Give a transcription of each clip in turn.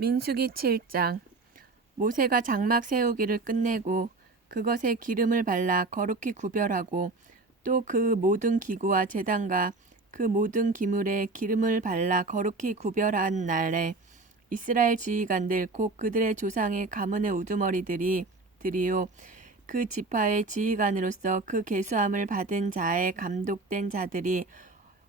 민수기 7장. 모세가 장막 세우기를 끝내고 그것에 기름을 발라 거룩히 구별하고 또 그 모든 기구와 제단과 그 모든 기물에 기름을 발라 거룩히 구별한 날에 이스라엘 지휘관들 곧 그들의 조상의 가문의 우두머리들이요 그 지파의 지휘관으로서 그 계수함을 받은 자의 감독된 자들이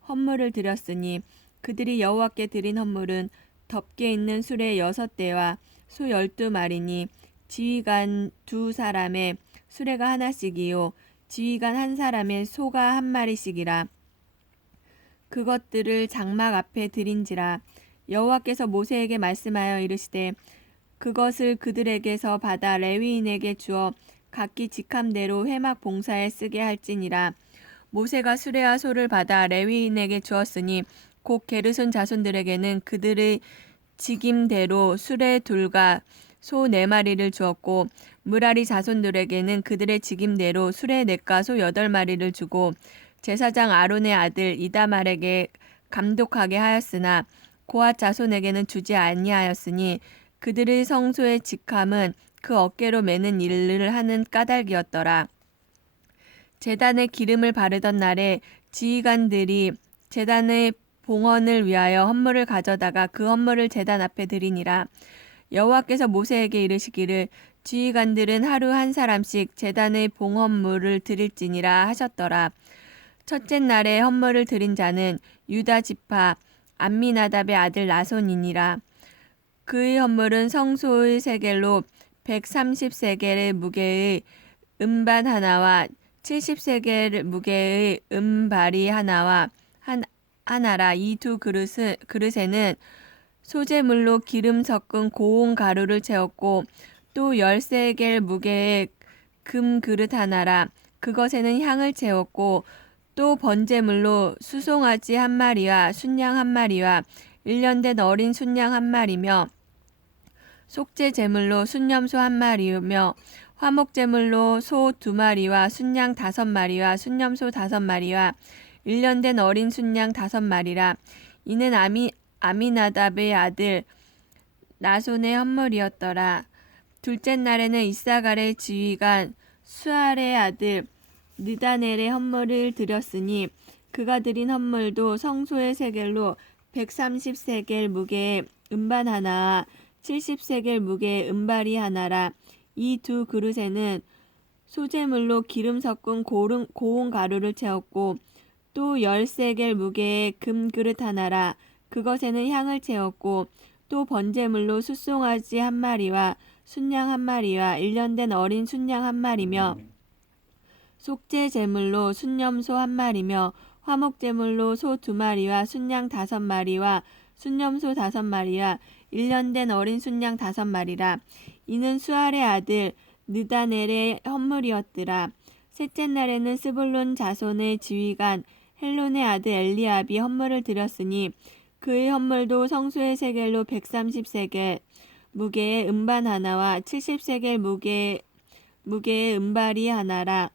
헌물을 드렸으니 그들이 여호와께 드린 헌물은 덮개 있는 수레 6대와 소 12마리니 지휘관 2사람의 수레가 하나씩이요 지휘관 1사람의 소가 1마리씩이라. 그것들을 장막 앞에 드린지라. 여호와께서 모세에게 말씀하여 이르시되 그것을 그들에게서 받아 레위인에게 주어 각기 직함대로 회막 봉사에 쓰게 할지니라. 모세가 수레와 소를 받아 레위인에게 주었으니 곧 게르손 자손들에게는 그들의 직임대로 수레 둘과 소 4마리를 주었고 므라리 자손들에게는 그들의 직임대로 수레 4과 소 8마리를 주고 제사장 아론의 아들 이다말에게 감독하게 하였으나 고앗 자손에게는 주지 아니하였으니 그들의 성소의 직함은 그 어깨로 매는 일을 하는 까닭이었더라. 제단에 기름을 바르던 날에 지휘관들이 제단의 봉헌을 위하여 헌물을 가져다가 그 헌물을 제단 앞에 드리니라. 여호와께서 모세에게 이르시기를 지휘관들은 하루 1사람씩 제단의 봉헌물을 드릴지니라 하셨더라. 첫째 날에 헌물을 드린 자는 유다 지파 암미나답의 아들 나손이니라. 그의 헌물은 성소의 세겔로 130세겔의 무게의 음반 하나와 70세겔 무게의 음발이 하나라. 이 두 그릇에는 소재물로 기름 섞은 고운 가루를 채웠고 또 10세겔 무게의 금 그릇 하나라. 그것에는 향을 채웠고 또 번제물로 수송아지 1마리와 순양 1마리와 1년 된 어린 순양 1마리며 속죄 제물로 순염소 1마리며 화목 제물로 소 2마리와 순양 5마리와 순염소 5마리와 1년 된 어린 순양 5마리라. 이는 아미나답의 아들 나손의 헌물이었더라. 둘째 날에는 이사갈의 지휘관 수알의 아들 느다넬의 헌물을 드렸으니 그가 드린 헌물도 성소의 세겔로 130세겔 무게의 음반 하나와 70세겔 무게의 음발이 하나라. 이 두 그릇에는 소재물로 기름 섞은 고운 가루를 채웠고 또 10세겔 무게의 금 그릇 하나라. 그것에는 향을 채웠고 또 번제물로 숫송아지 1마리와 순양 1마리와 1년 된 어린 순양 1마리며 속죄 제물로 순염소 1마리며 화목 제물로 소 2마리와 순양 5마리와 순염소 5마리와 1년 된 어린 순양 5마리라. 이는 수알의 아들 느다넬의 헌물이었더라. 셋째 날에는 스불론 자손의 지휘관 헬론의 아들 엘리압이 헌물을 드렸으니 그의 헌물도 성소의 세겔로 130세겔 무게의 음반 하나와 70세겔 무게의 음발이 하나라.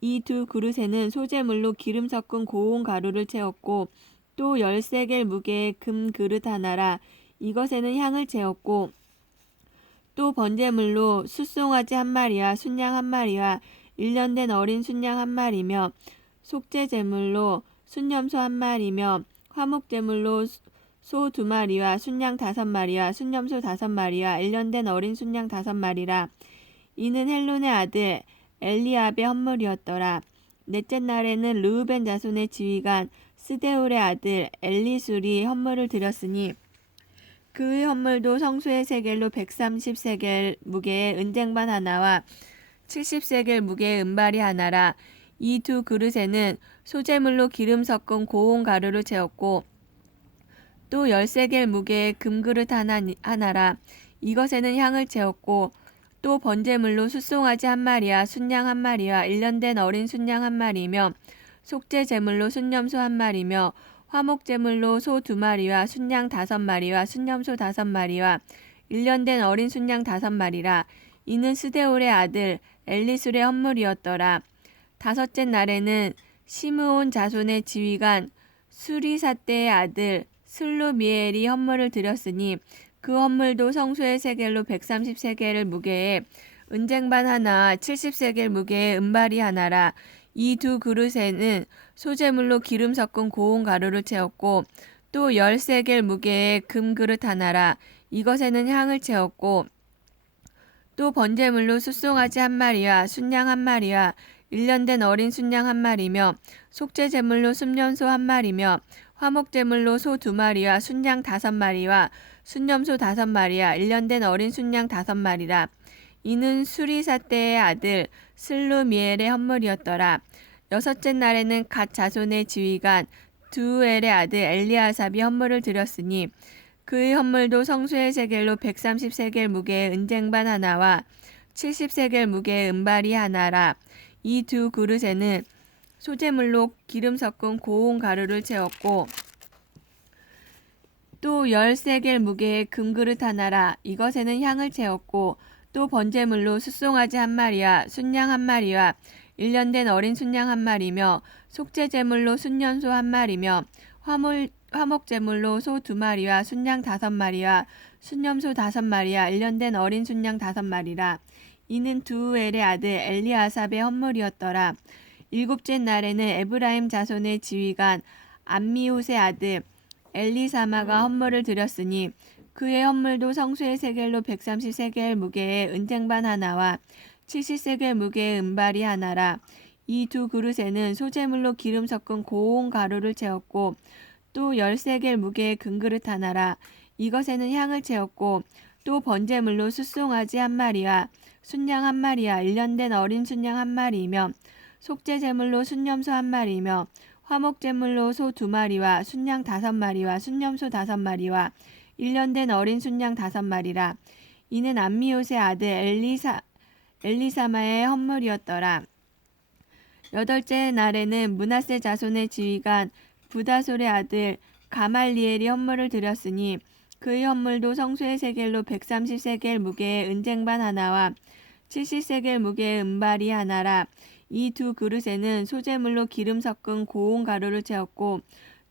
이 두 그릇에는 소재물로 기름 섞은 고운 가루를 채웠고 또 10세겔 무게의 금 그릇 하나라. 이것에는 향을 채웠고 또 번제물로 숫송아지 1마리와 순양 1마리와 1년 된 어린 순양 1마리며 속죄 제물로 순염소 1마리며 화목 제물로 소 2마리와 순양 5마리와 순염소 5마리와 1년 된 어린 순양 5마리라. 이는 헬론의 아들 엘리압의 헌물이었더라. 넷째 날에는 르우벤 자손의 지휘관 스데울의 아들 엘리술이 헌물을 드렸으니 그의 헌물도 성소의 세겔로 130세겔 무게의 은쟁반 하나와 70세겔 무게의 은발이 하나라. 이 두 그릇에는 소재물로 기름 섞은 고운 가루를 채웠고 또 10세겔 무게의 금그릇 하나라. 이것에는 향을 채웠고 또 번제물로 숫송아지 1마리와 순양 1마리와 1년 된 어린 순양 1마리며 속죄 제물로 순염소 1마리며 화목 제물로 소 2마리와 순양 5마리와 순염소 5마리와 1년 된 어린 순양 5마리라. 이는 스데울의 아들 엘리술의 헌물이었더라. 다섯째 날에는 시므온 자손의 지휘관 수리사떼의 아들 슬루미엘이 헌물을 드렸으니 그 헌물도 성소의 세겔로 130세겔을 무게에 은쟁반 하나 70세겔 무게의 은발이 하나라. 이 두 그릇에는 소재물로 기름 섞은 고운 가루를 채웠고 또 10세겔 무게의 금그릇 하나라. 이것에는 향을 채웠고 또 번제물로 숫송아지 한 마리와 순양 한 마리와 1년 된 어린 순양 한 마리며 속죄제물로 순염소 한 마리며 화목제물로 소 2마리와 순양 5마리와 순염소 5마리와 1년 된 어린 순양 5마리라. 이는 수리사 때의 아들 슬루미엘의 헌물이었더라. 여섯째 날에는 갓 자손의 지휘관 드우엘의 아들 엘리아삽이 헌물을 드렸으니 그의 헌물도 성소의 세겔로 130세겔 무게의 은쟁반 하나와 70세겔 무게의 은발이 하나라. 이 두 그릇에는 소재물로 기름 섞은 고운 가루를 채웠고 또 10세겔 무게의 금그릇 하나라. 이것에는 향을 채웠고 또 번제물로 숫송아지 한 마리와 순양 한 마리와 1년 된 어린 순양 한 마리며 속죄제물로 순년소 한 마리며 화목제물로 소 2마리와 순양 5마리와 순염소 5마리와 1년 된 어린 순양 5마리라. 이는 두우엘의 아들 엘리아삽의 헌물이었더라. 일곱째 날에는 에브라임 자손의 지휘관 암미옷의 아들 엘리사마가 헌물을 드렸으니 그의 헌물도 성소의 세겔로 130세겔 무게의 은쟁반 하나와 70세겔 무게의 은발이 하나라. 이 두 그릇에는 소재물로 기름 섞은 고운 가루를 채웠고 또 10세겔 무게의 금그릇 하나라. 이것에는 향을 채웠고 또 번제물로 숫송아지 한 마리와 순양 한 마리와 1년 된 어린 순양 한 마리이며 속죄제물로 순염소 한 마리이며 화목제물로 소 2마리와 순양 5마리와 순염소 5마리와 1년 된 어린 순양 5마리라. 이는 암미옷의 아들 엘리사마의 헌물이었더라. 여덟째 날에는 므낫세 자손의 지휘관 부다솔의 아들 가말리엘이 헌물을 드렸으니 그의 헌물도 성소의 세겔로 130세겔 무게의 은쟁반 하나와 70세겔 무게의 은발이 하나라. 이 두 그릇에는 소재물로 기름 섞은 고운 가루를 채웠고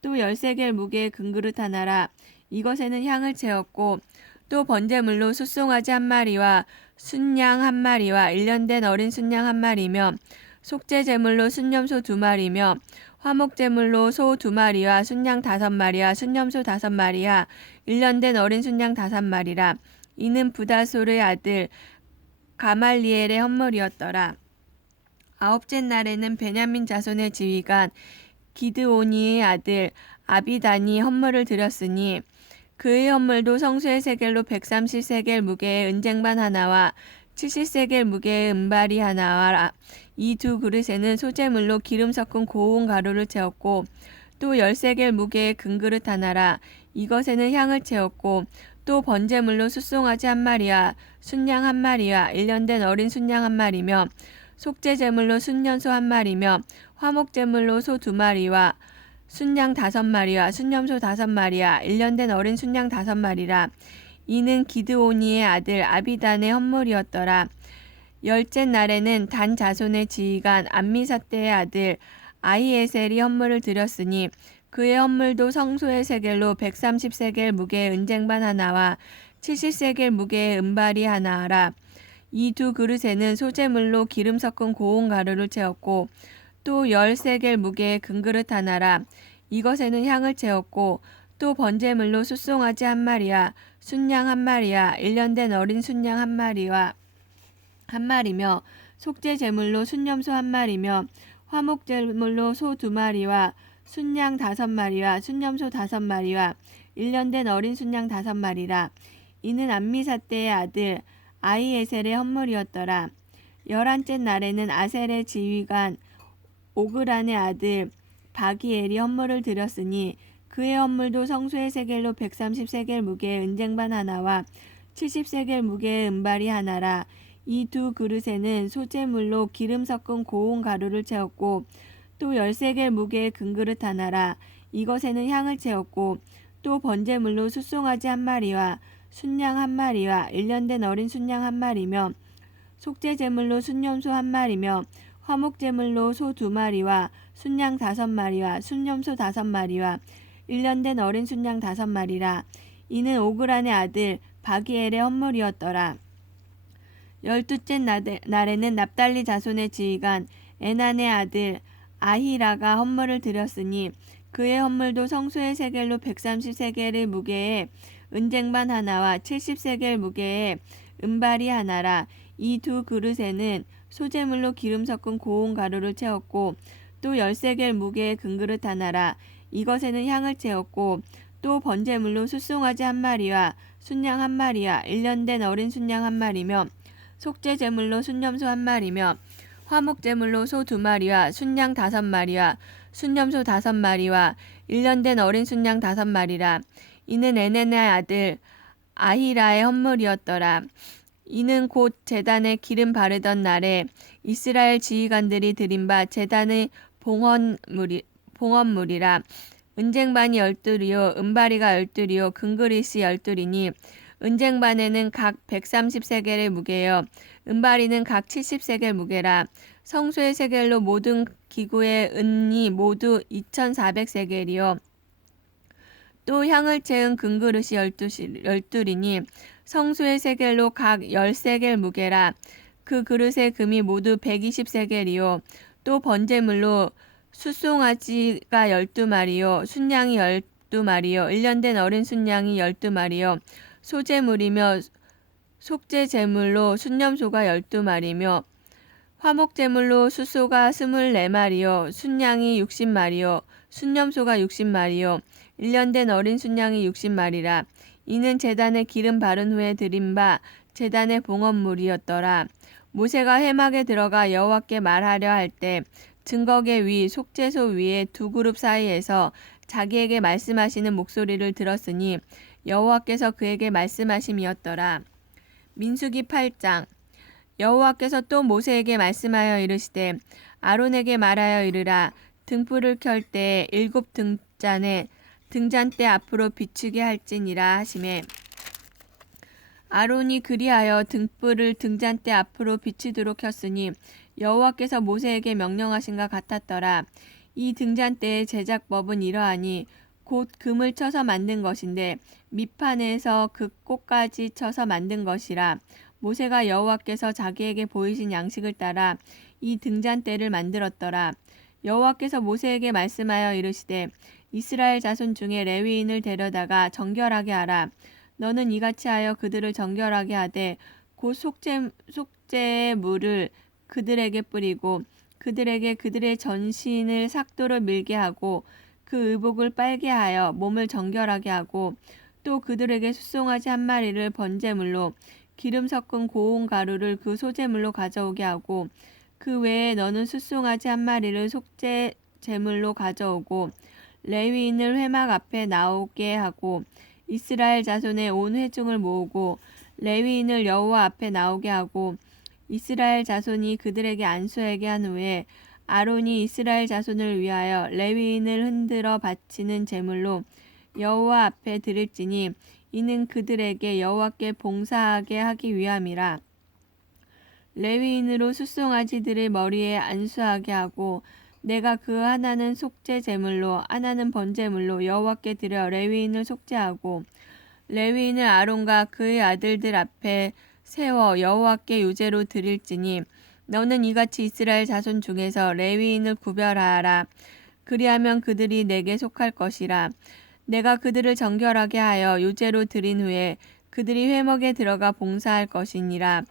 또 10세겔 무게의 금그릇 하나라. 이것에는 향을 채웠고 또 번제물로 숫송아지 한 마리와 순양 한 마리와 1년 된 어린 순양 한 마리며 속죄제물로 순염소 2마리며 화목제물로 소 2마리와 순양 5마리와 순염소 5마리와 1년 된 어린 순양 5마리라. 이는 부다솔의 아들 가말리엘의 헌물이었더라. 아홉째 날에는 베냐민 자손의 지휘관 기드오니의 아들 아비단이 헌물을 드렸으니 그의 헌물도 성소의 세겔로 130세겔 무게의 은쟁반 하나와 70세겔 무게의 은발이 하나와 이 두 그릇에는 소재물로 기름 섞은 고운 가루를 채웠고 또 10세겔 무게의 금그릇 하나라. 이것에는 향을 채웠고 또 번제물로 숫송아지 한 마리와 순양 한 마리와 1년 된 어린 순양 한 마리며 속죄제물로 순년소 한 마리며 화목제물로 소 2마리와 순양 5마리와 순염소 5마리와 1년 된 어린 순양 5마리라. 이는 기드오니의 아들 아비단의 헌물이었더라. 열째 날에는 단 자손의 지휘관 암미사떼의 아들 아히에셀이 헌물을 드렸으니 그의 헌물도 성소의 세겔로 130세겔 무게의 은쟁반 하나와 70세겔 무게의 은발이 하나라. 이 두 그릇에는 소재물로 기름 섞은 고운 가루를 채웠고 또 10세겔 무게의 금그릇 하나라. 이것에는 향을 채웠고 또 번제물로 숫송아지 한 마리와 순양 한 마리와 1년 된 어린 순양 한 마리며 속죄제물로 순염소 한 마리며 화목제물로 소 2마리와 순양 5마리와 순염소 5마리와 1년 된 어린 순양 5마리라. 이는 암미사떼의 아들 아히에셀의 헌물이었더라. 11째 날에는 아셀의 지휘관 오그란의 아들 바기엘이 헌물을 드렸으니 그의 헌물도 성소의 세겔로 130세겔 무게의 은쟁반 하나와 70세겔 무게의 은발이 하나라. 이 두 그릇에는 소재물로 기름 섞은 고운 가루를 채웠고 또 10세겔 무게의 금그릇 하나라. 이것에는 향을 채웠고 또 번제물로 숫송아지 한 마리와 순양 한 마리와 1년 된 어린 순양 한 마리며 속죄제물로 순염소 한 마리며 화목제물로 소 2마리와 순양 5마리와 순염소 5마리와 1년 된 어린 순양 5마리라. 이는 오그란의 아들 바기엘의 헌물이었더라. 12째 날에는 납달리 자손의 지휘관 에난의 아들 아히라가 헌물을 드렸으니 그의 헌물도 성소의 세겔로 130세겔의 무게의 은쟁반 하나와 70세겔 무게의 은발이 하나라. 이 두 그릇에는 소재물로 기름 섞은 고운 가루를 채웠고 또 10세겔 무게의 금그릇 하나라. 이것에는 향을 채웠고 또 번제물로 숫송아지 한 마리와 순양 한 마리와 1년 된 어린 순양 한 마리며 속죄 제물로 순염소 한 마리며 화목 제물로 소 2마리와 순양 5마리와 순염소 5마리와 1년 된 어린 순양 5마리라. 이는 에네의 아들 아히라의 헌물이었더라. 이는 곧 제단에 기름 바르던 날에 이스라엘 지휘관들이 드린 바 제단의 봉헌물이라. 은쟁반이 12이요 은바리가 12이요 금그릇이 12이니 은쟁반에는 각 130세겔의 무게요 은바리는 각 70세겔 무게라. 성소의 세겔로 모든 기구의 은이 모두 2400세겔이요 또 향을 채운 금그릇이 12이니 성소의 세겔로 각 10세겔 무게라. 그 그릇의 금이 모두 120세겔이요 또 번제물로 숫송아지가 12마리요 순양이 12마리요 1년 된 어린 순양이 12마리요 소제물이며 속죄 제물로 순염소가 12마리며 화목 제물로 숫소가 24마리요 순양이 60마리요 순염소가 60마리요 1년 된 어린 순양이 60마리라. 이는 제단에 기름 바른 후에 드린 바 제단의 봉헌물이었더라. 모세가 회막에 들어가 여호와께 말하려 할 때 증거계 위 속죄소 위에 두 그룹 사이에서 자기에게 말씀하시는 목소리를 들었으니 여호와께서 그에게 말씀하심이었더라. 민수기 8장. 여호와께서 또 모세에게 말씀하여 이르시되 아론에게 말하여 이르라. 등불을 켤 때 7 등잔대 앞으로 비추게 할지니라 하시매 아론이 그리하여 등불을 등잔대 앞으로 비추도록 켰으니 여호와께서 모세에게 명령하신가 같았더라. 이 등잔대의 제작법은 이러하니 곧 금을 쳐서 만든 것인데 밑판에서 그 꼭까지 쳐서 만든 것이라. 모세가 여호와께서 자기에게 보이신 양식을 따라 이 등잔대를 만들었더라. 여호와께서 모세에게 말씀하여 이르시되 이스라엘 자손 중에 레위인을 데려다가 정결하게 하라. 너는 이같이 하여 그들을 정결하게 하되 곧 속죄의 물을 그들에게 뿌리고 그들에게 그들의 전신을 삭도로 밀게 하고 그 의복을 빨게 하여 몸을 정결하게 하고 또 그들에게 숫송아지 한 마리를 번제물로 기름 섞은 고운 가루를 그 소제물로 가져오게 하고 그 외에 너는 숫송아지 한 마리를 속죄 제물로 가져오고 레위인을 회막 앞에 나오게 하고 이스라엘 자손의 온 회중을 모으고 레위인을 여호와 앞에 나오게 하고 이스라엘 자손이 그들에게 안수하게 한 후에 아론이 이스라엘 자손을 위하여 레위인을 흔들어 바치는 제물로 여호와 앞에 드릴지니 이는 그들에게 여호와께 봉사하게 하기 위함이라. 레위인으로 숫송아지들의 머리에 안수하게 하고 내가 그 하나는 속죄 제물로 하나는 번제물로 여호와께 드려 레위인을 속죄하고 레위인을 아론과 그의 아들들 앞에 세워 여호와께 유제로 드릴지니 너는 이같이 이스라엘 자손 중에서 레위인을 구별하라. 그리하면 그들이 내게 속할 것이라. 내가 그들을 정결하게 하여 유제로 드린 후에 그들이 회막에 들어가 봉사할 것이니라.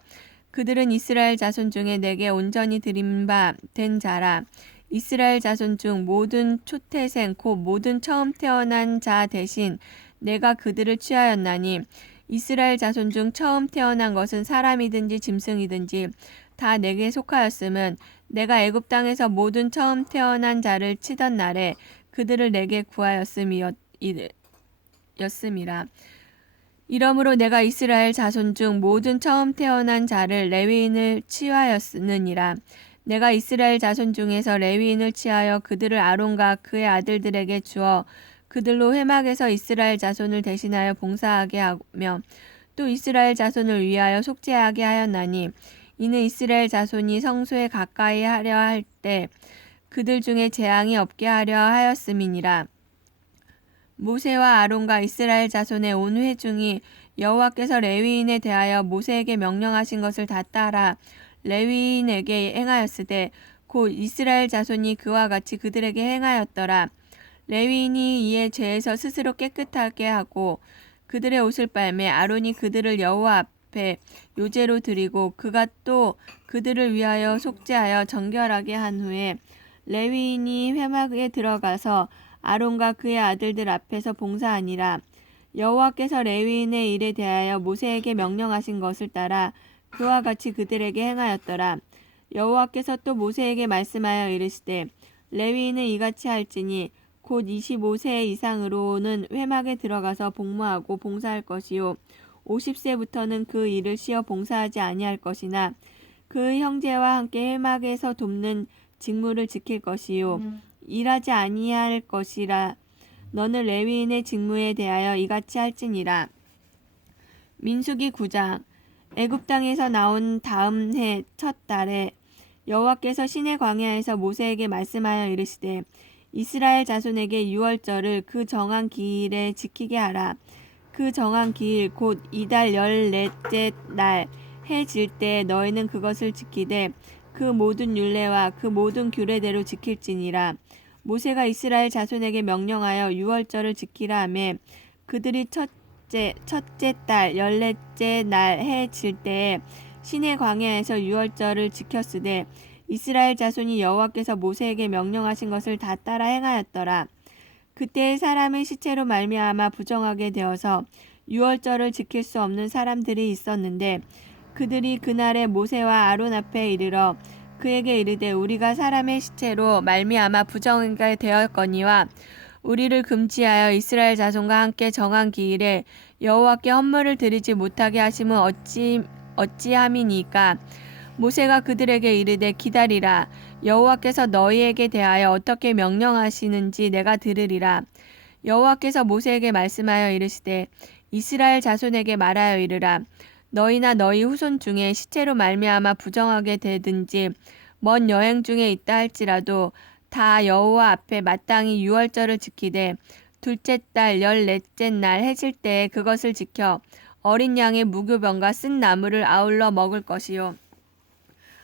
그들은 이스라엘 자손 중에 내게 온전히 드린 바 된 자라. 이스라엘 자손 중 모든 초태생 곧 모든 처음 태어난 자 대신 내가 그들을 취하였나니 이스라엘 자손 중 처음 태어난 것은 사람이든지 짐승이든지 다 내게 속하였음은 내가 애굽 땅에서 모든 처음 태어난 자를 치던 날에 그들을 내게 구하였음이라. 이러므로 내가 이스라엘 자손 중 모든 처음 태어난 자를 레위인을 취하였느니라. 내가 이스라엘 자손 중에서 레위인을 취하여 그들을 아론과 그의 아들들에게 주어 그들로 회막에서 이스라엘 자손을 대신하여 봉사하게 하며 또 이스라엘 자손을 위하여 속죄하게 하였나니 이는 이스라엘 자손이 성소에 가까이 하려 할 때 그들 중에 재앙이 없게 하려 하였음이니라. 모세와 아론과 이스라엘 자손의 온 회중이 여호와께서 레위인에 대하여 모세에게 명령하신 것을 다 따라 레위인에게 행하였으되 곧 이스라엘 자손이 그와 같이 그들에게 행하였더라. 레위인이 이에 죄에서 스스로 깨끗하게 하고 그들의 옷을 빨매 아론이 그들을 여호와 앞에 요제로 드리고 그가 또 그들을 위하여 속죄하여 정결하게 한 후에 레위인이 회막에 들어가서 아론과 그의 아들들 앞에서 봉사하니라. 여호와께서 레위인의 일에 대하여 모세에게 명령하신 것을 따라 그와 같이 그들에게 행하였더라. 여호와께서 또 모세에게 말씀하여 이르시되 레위인은 이같이 할지니 곧 25세 이상으로는 회막에 들어가서 복무하고 봉사할 것이요 50세부터는 그 일을 쉬어 봉사하지 아니할 것이나 그 형제와 함께 회막에서 돕는 직무를 지킬 것이요 일하지 아니할 것이라. 너는 레위인의 직무에 대하여 이같이 할지니라. 민수기 9장. 애굽 땅에서 나온 다음 해 첫 달에 여호와께서 시내 광야에서 모세에게 말씀하여 이르시되 이스라엘 자손에게 유월절을 그 정한 기일에 지키게 하라. 그 정한 기일 곧 이달 14째 날 해 질 때 너희는 그것을 지키되 그 모든 율례와 그 모든 규례대로 지킬지니라. 모세가 이스라엘 자손에게 명령하여 유월절을 지키라 하며 그들이 첫째 달 14째 날 해 질 때에 시내 광야에서 유월절을 지켰으되 이스라엘 자손이 여호와께서 모세에게 명령하신 것을 다 따라 행하였더라. 그때 사람의 시체로 말미암아 부정하게 되어서 유월절을 지킬 수 없는 사람들이 있었는데 그들이 그날에 모세와 아론 앞에 이르러 그에게 이르되 우리가 사람의 시체로 말미암아 부정하게 되었거니와 우리를 금지하여 이스라엘 자손과 함께 정한 기일에 여호와께 헌물을 드리지 못하게 하심은 어찌함이니까. 모세가 그들에게 이르되 기다리라. 여호와께서 너희에게 대하여 어떻게 명령하시는지 내가 들으리라. 여호와께서 모세에게 말씀하여 이르시되 이스라엘 자손에게 말하여 이르라. 너희나 너희 후손 중에 시체로 말미암아 부정하게 되든지 먼 여행 중에 있다 할지라도 다 여호와 앞에 마땅히 유월절을 지키되 둘째 달 14째 날 해질 때에 그것을 지켜 어린 양의 무교병과 쓴 나물을 아울러 먹을 것이요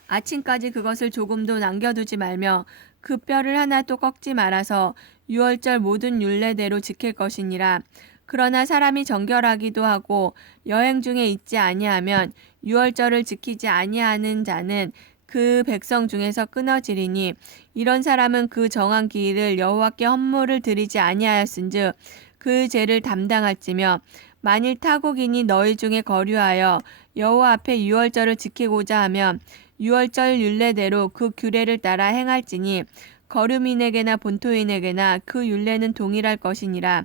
아침까지 그것을 조금도 남겨두지 말며 그 뼈를 하나도 꺾지 말아서 유월절 모든 율례대로 지킬 것이니라. 그러나 사람이 정결하기도 하고 여행 중에 있지 아니하면 유월절을 지키지 아니하는 자는 그 백성 중에서 끊어지리니 이런 사람은 그 정한 기일을 여호와께 헌물을 드리지 아니하였은즉 그 죄를 담당할지며 만일 타국인이 너희 중에 거류하여 여호와 앞에 유월절을 지키고자 하면 유월절 율례대로 그 규례를 따라 행할지니 거류민에게나 본토인에게나 그 율례는 동일할 것이니라.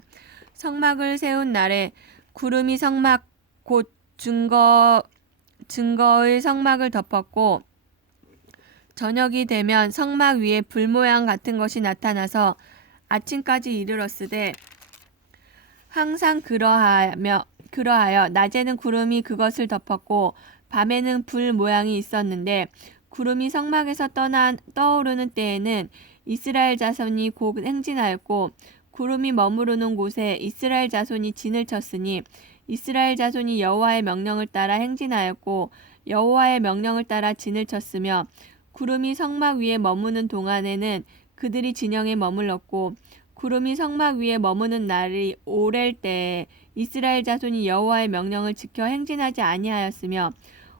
성막을 세운 날에 구름이 성막 곧 증거의 성막을 덮었고 저녁이 되면 성막 위에 불 모양 같은 것이 나타나서 아침까지 이르렀으되 항상 그러하여 낮에는 구름이 그것을 덮었고 밤에는 불 모양이 있었는데 구름이 성막에서 떠오르는 때에는 이스라엘 자손이 곧 행진하였고 구름이 머무르는 곳에 이스라엘 자손이 진을 쳤으니 이스라엘 자손이 여호와의 명령을 따라 행진하였고 여호와의 명령을 따라 진을 쳤으며 구름이 성막 위에 머무는 동안에는 그들이 진영에 머물렀고 구름이 성막 위에 머무는 날이 오랠 때에 이스라엘 자손이 여호와의 명령을 지켜 행진하지 아니하였으며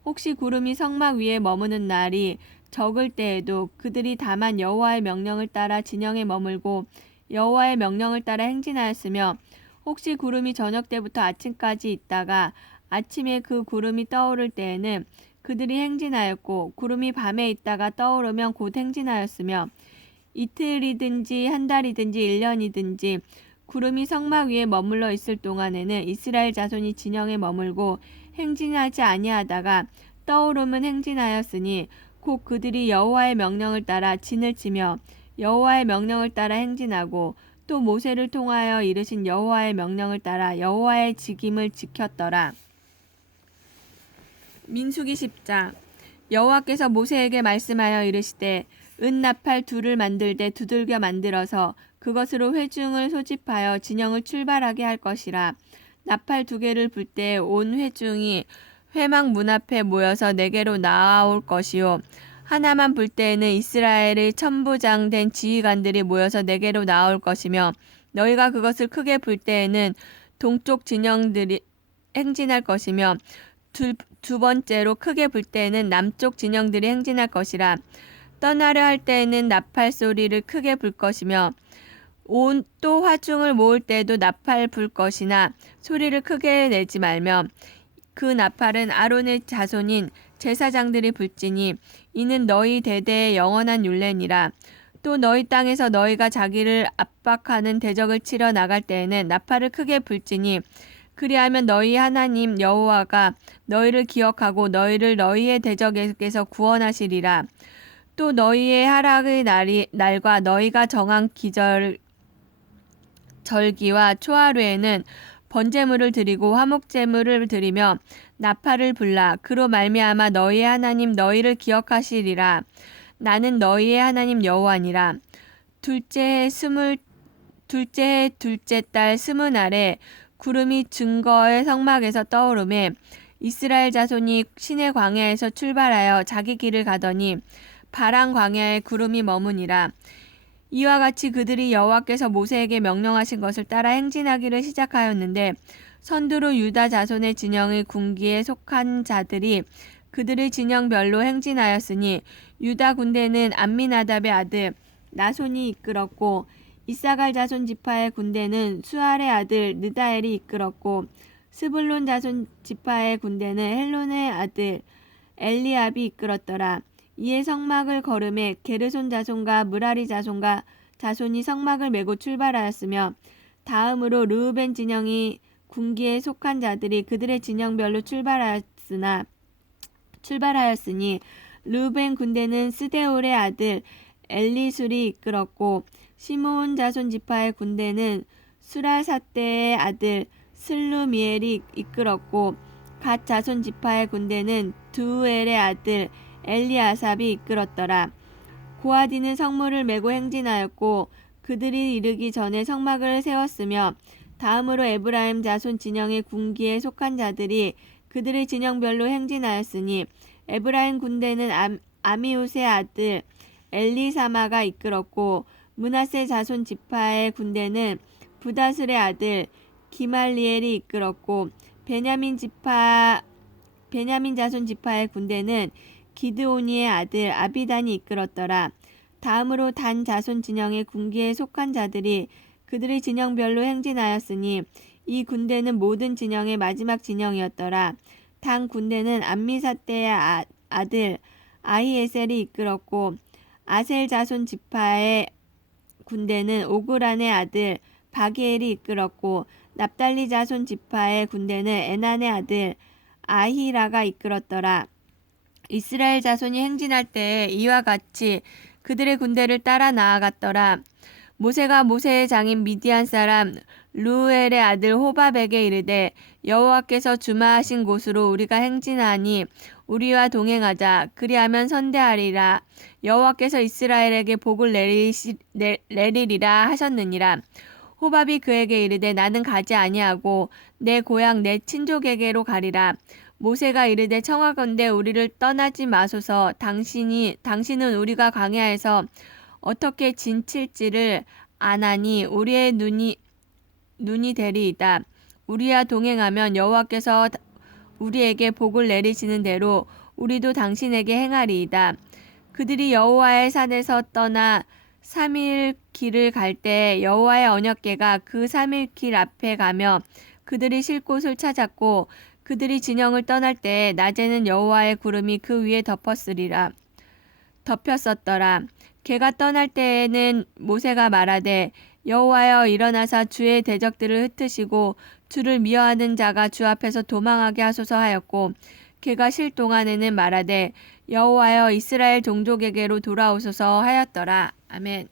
혹시 구름이 성막 위에 머무는 날이 적을 때에도 그들이 다만 여호와의 명령을 따라 진영에 머물고 여호와의 명령을 따라 행진하였으며 혹시 구름이 저녁 때부터 아침까지 있다가 아침에 그 구름이 떠오를 때에는 그들이 행진하였고 구름이 밤에 있다가 떠오르면 곧 행진하였으며 이틀이든지 한 달이든지 1년이든지 구름이 성막 위에 머물러 있을 동안에는 이스라엘 자손이 진영에 머물고 행진하지 아니하다가 떠오르면 행진하였으니 곧 그들이 여호와의 명령을 따라 진을 치며 여호와의 명령을 따라 행진하고 또 모세를 통하여 이르신 여호와의 명령을 따라 여호와의 직임을 지켰더라. 민수기 10장. 여호와께서 모세에게 말씀하여 이르시되 은 나팔 둘을 만들되 두들겨 만들어서 그것으로 회중을 소집하여 진영을 출발하게 할 것이라. 나팔 2개를 불 때 온 회중이 회막 문 앞에 모여서 내게로 나아올 것이요. 하나만 불 때에는 이스라엘의 천부장 된 지휘관들이 모여서 내게로 나올 것이며, 너희가 그것을 크게 불 때에는 동쪽 진영들이 행진할 것이며, 두 번째로 크게 불 때에는 남쪽 진영들이 행진할 것이라. 떠나려 할 때에는 나팔 소리를 크게 불 것이며, 또 화중을 모을 때도 나팔 불 것이나 소리를 크게 내지 말며, 그 나팔은 아론의 자손인 제사장들이 불지니 이는 너희 대대의 영원한 율례니라. 또 너희 땅에서 너희가 자기를 압박하는 대적을 치러 나갈 때에는 나팔을 크게 불지니 그리하면 너희 하나님 여호와가 너희를 기억하고 너희를 너희의 대적에게서 구원하시리라. 또 너희의 하락의 날과 너희가 정한 절기와 초하루에는 번제물을 드리고 화목제물을 드리며 나팔을 불라. 그로 말미암아 너희의 하나님 너희를 기억하시리라. 나는 너희의 하나님 여호와니라. 둘째 해 둘째 달 20날에 구름이 증거의 성막에서 떠오르매 이스라엘 자손이 시내 광야에서 출발하여 자기 길을 가더니 바란 광야에 구름이 머무니라. 이와 같이 그들이 여호와께서 모세에게 명령하신 것을 따라 행진하기를 시작하였는데, 선두로 유다 자손의 진영의 군기에 속한 자들이 그들의 진영별로 행진하였으니 유다 군대는 암미나답의 아들 나손이 이끌었고, 이사갈 자손 지파의 군대는 수알의 아들 느다엘이 이끌었고, 스불론 자손 지파의 군대는 헬론의 아들 엘리압이 이끌었더라. 이에 성막을 거름에 게르손 자손과 므라리 자손이 성막을 메고 출발하였으며, 다음으로 르우벤 진영이 군기에 속한 자들이 그들의 진영별로 출발하였으니 르우벤 군대는 스데올의 아들 엘리술이 이끌었고, 시므온 자손 지파의 군대는 수라사떼의 아들 슬루미엘이 이끌었고, 갓 자손 지파의 군대는 두우엘의 아들 엘리아삽이 이끌었더라. 고아디는 성문을 메고 행진하였고 그들이 이르기 전에 성막을 세웠으며, 다음으로 에브라임 자손 진영의 군기에 속한 자들이 그들의 진영별로 행진하였으니 에브라임 군대는 아미우스의 아들 엘리사마가 이끌었고, 므낫세 자손 지파의 군대는 부다슬의 아들 기말리엘이 이끌었고, 베냐민 자손 지파의 군대는 기드오니의 아들 아비단이 이끌었더라. 다음으로 단 자손 진영의 군기에 속한 자들이 그들의 진영별로 행진하였으니 이 군대는 모든 진영의 마지막 진영이었더라. 단 군대는 암미사떼의 아들 아히에셀이 이끌었고, 아셀 자손 지파의 군대는 오그란의 아들 바기엘이 이끌었고, 납달리 자손 지파의 군대는 에난의 아들 아히라가 이끌었더라. 이스라엘 자손이 행진할 때에 이와 같이 그들의 군대를 따라 나아갔더라. 모세가 모세의 장인 미디안 사람 루엘의 아들 호밥에게 이르되, 여호와께서 주마하신 곳으로 우리가 행진하니 우리와 동행하자. 그리하면 선대하리라. 여호와께서 이스라엘에게 복을 내리리라 하셨느니라. 호밥이 그에게 이르되, 나는 가지 아니하고 내 고향 내 친족에게로 가리라. 모세가 이르되, 청하건대 우리를 떠나지 마소서. 당신은 우리가 광야에서 어떻게 진칠지를 아나니 우리의 눈이 되리이다. 우리와 동행하면 여호와께서 우리에게 복을 내리시는 대로 우리도 당신에게 행하리이다. 그들이 여호와의 산에서 떠나 3일 길을 갈 때 여호와의 언약궤가 그 3일 길 앞에 가며 그들이 쉴 곳을 찾았고, 그들이 진영을 떠날 때 낮에는 여호와의 구름이 그 위에 덮였었더라. 걔가 떠날 때에는 모세가 말하되, 여호와여 일어나사 주의 대적들을 흩으시고 주를 미워하는 자가 주 앞에서 도망하게 하소서 하였고, 걔가 쉴 동안에는 말하되, 여호와여 이스라엘 종족에게로 돌아오소서 하였더라. 아멘.